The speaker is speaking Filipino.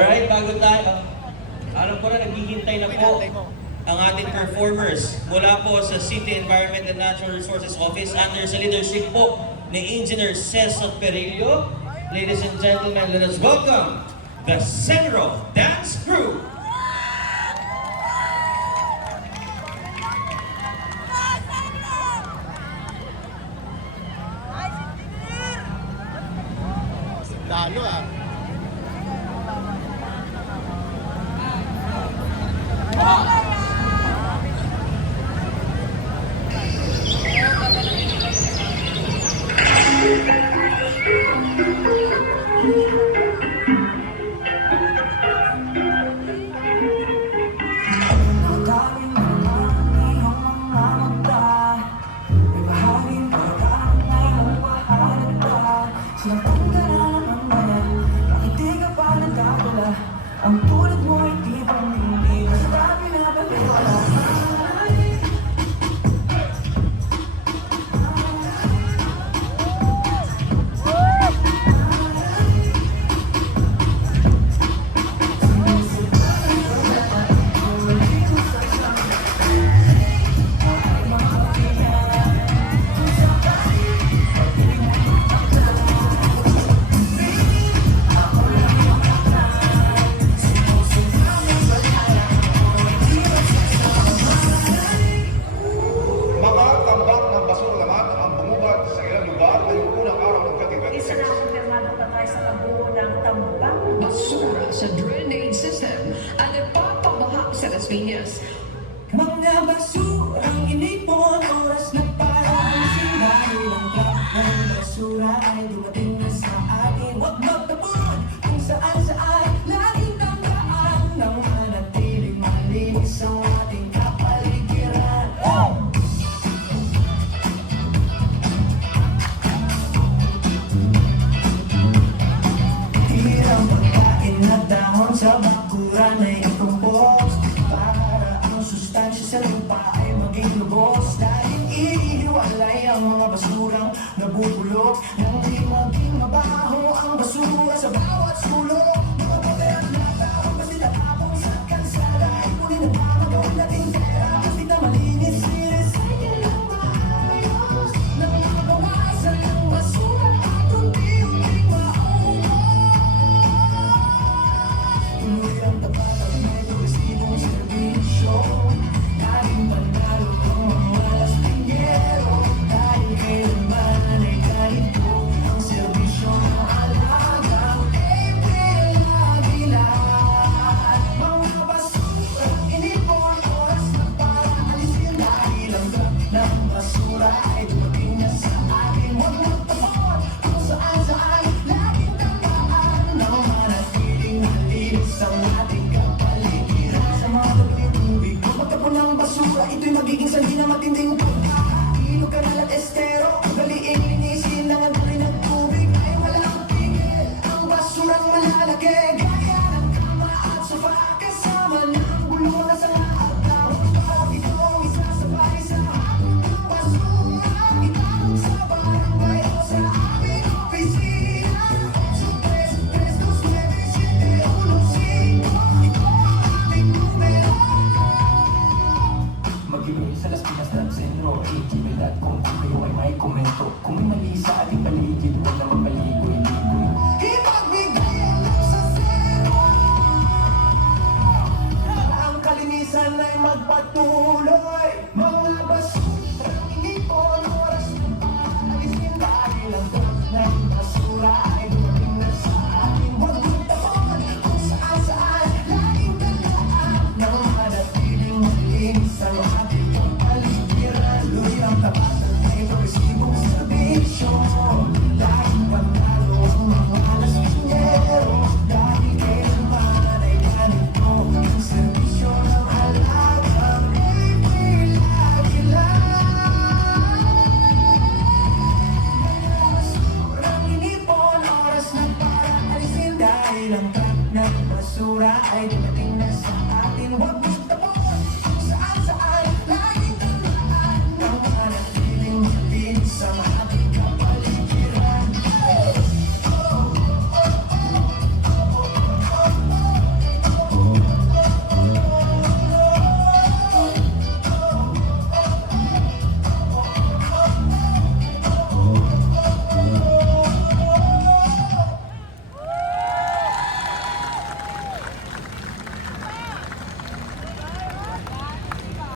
Alright, bago tayo, alam ko na naghihintay na po ang ating performers mula po sa City Environment and Natural Resources Office under sa leadership po ni Engineer Cesar Perillo. Ladies and gentlemen, let us welcome the Senro Dance Crew. Lalo ah. Ang tulad mo ay di ba hindi basta pinapaniwala. Basura sa drainage system at nagpapabaha sa Las Piñas. Mga basurang inipon, oras na para alisin. Dahil ang truck ng basura ay dumating na sa atin. Huwag magtapon kung saan-saan, laging tandaan na manatiling malinis ang ating kapaligiran. Tirang pagkain na dahon sa bakuran ay itumpos para ang sustansya sa lupa ay maging lubos. Dahil ihiwalay ang mga basurang nabubulok nang di maging mabaho ang basura sa bawat sulok. Mga bote at lata, basta tapong sa kalsada, ipunin na tama gawin nating pera, kasi na malinis, i-recycle ang maayos nang mabawasan ang basura at unti-unting maubos. Tuloy ang tapat at may progresibong serbisyo. Laging panalo ang mga lastingero. Dahil kailanman ay ganito ang serbisyo ng alagang April Aguilar. Mga basurang inipon, oras na para alisin. Dahil ang truck ng basura ay dumating na sa atin. Huwag magtapon kung saan-saan, laging tandaan na manatiling malinis ang ating kapaligiran. Sa mga tabi ng tubig, huwag magtapon ng basura, ito'y magiging sanhi na matinding pagkaha. Ilog, kanal at estero, ugaliing linisin lang ang dali ng tubig. Ay walang tigil ang basurang malalaki, gaya ng kama at sofa, kasama ng bulong na sanga at dahon. Para itong isasabay sa hapon ng basura, itapon sa barangay o sa aming opisina. 833-297-715, ito ang aming numero. Mag-ibig sa Las Piñas ng Senro, gmail.com. Kung kayo ay may komento, kung may mali sa ating paligid, huwag na magpaligoy-ligoy. Ipagbigay lang sa Senro, ang kalinisan ay magpatuloy. Mga basurang inipon, oras na para alisin. Dahil ang truck ng basura ay dumating na sa atin. Huwag magtapon kung saan-saan, laging tandaan na manatiling malinis ang ating kapaligiran. Tuloy ang tapat at may progresibong serbisyo. Laging panalo ang mga lastingero. Dahil kailanman ay ganito ang serbisyo ng alagang April Aguilar. Mga basurang inipon, oras na para alisin. Dahil ang truck ng basura ay dumating